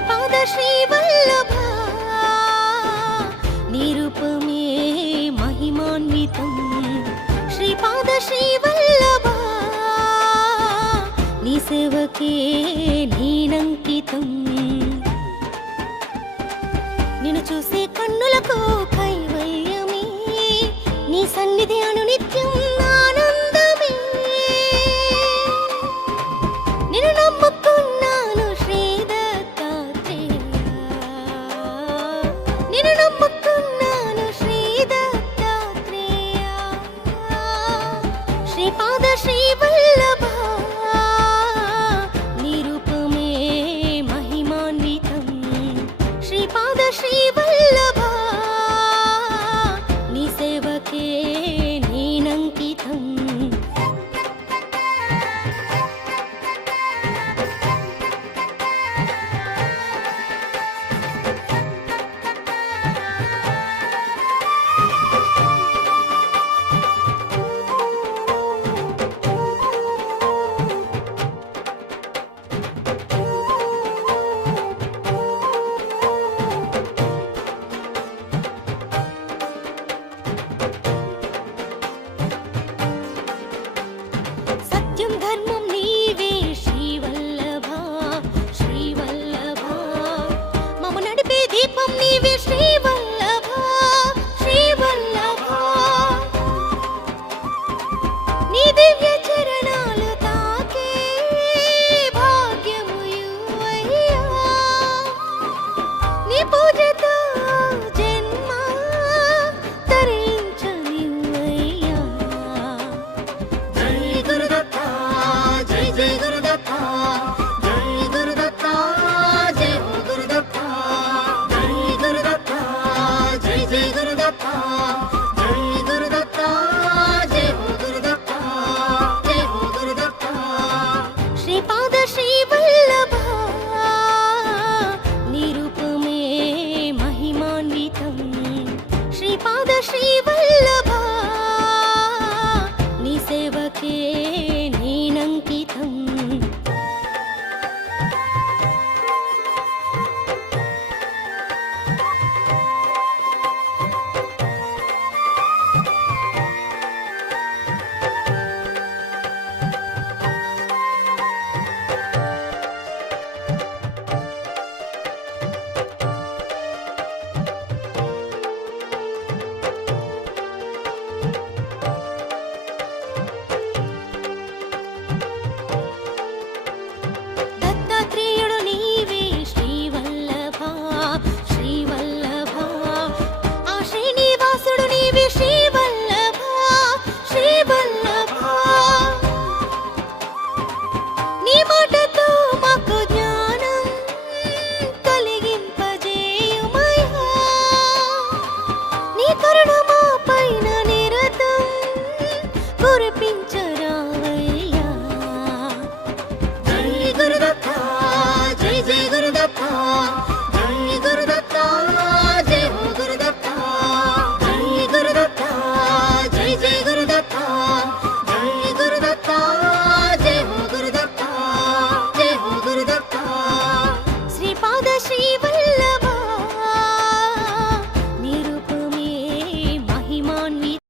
శ్రీపాద శ్రీవల్లభ. నిరుపమే మహిమాన్వితం. శ్రీపాద శ్రీవల్లభ. నీ సేవకే నీనంకితం. నిన్ను చూసే కన్నులకు కైవల్యమే